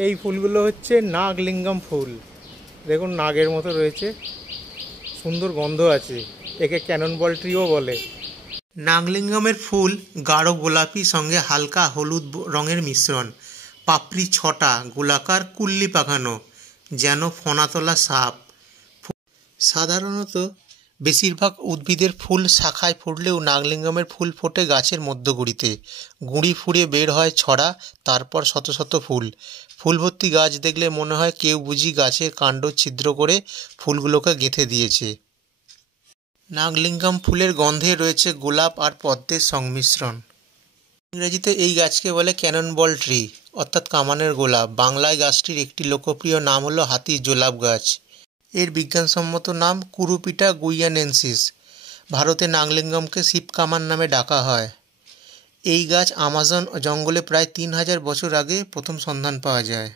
এই ফুলগুলো হচ্ছে নাগলিঙ্গম ফুল। দেখুন নাগের মতো রয়েছে, সুন্দর গন্ধ আছে, একে ক্যানন বল ট্রিও বলে। নাগলিঙ্গমের ফুল গাঢ় গোলাপি সঙ্গে হালকা হলুদ রঙের মিশ্রণ। পাপড়ি ছটা, গোলাকার, কুল্লি পাকানো, যেন ফণাতলা সাপ। সাধারণত বেশিরভাগ উদ্ভিদের ফুল শাখায় ফুটলেও নাগলিঙ্গমের ফুল ফোটে গাছের মধ্যগুঁড়িতে। গুঁড়ি ফুঁড়ে বের হয় ছড়া, তারপর শত শত ফুল। ফুল ভর্তি গাছ দেখলে মনে হয় কেউ বুঝি গাছের কাণ্ড ছিদ্র করে ফুলগুলোকে গেঁথে দিয়েছে। নাগলিঙ্গম ফুলের গন্ধে রয়েছে গোলাপ আর পদ্মের সংমিশ্রণ। ইংরেজিতে এই গাছকে বলে ক্যানন বল ট্রি, অর্থাৎ কামানের গোলাপ। বাংলায় গাছটির একটি লোকপ্রিয় নাম হলো হাতির জোলাপ গাছ। এর বিজ্ঞানসম্মত নাম কুরুপিটা গুইয়ানেন্সিস। ভারতে নাগলিঙ্গমকে শিবকামান নামে ডাকা হয়। এই গাছ আমাজন জঙ্গলে প্রায় 3000 বছর আগে প্রথম সন্ধান পাওয়া যায়।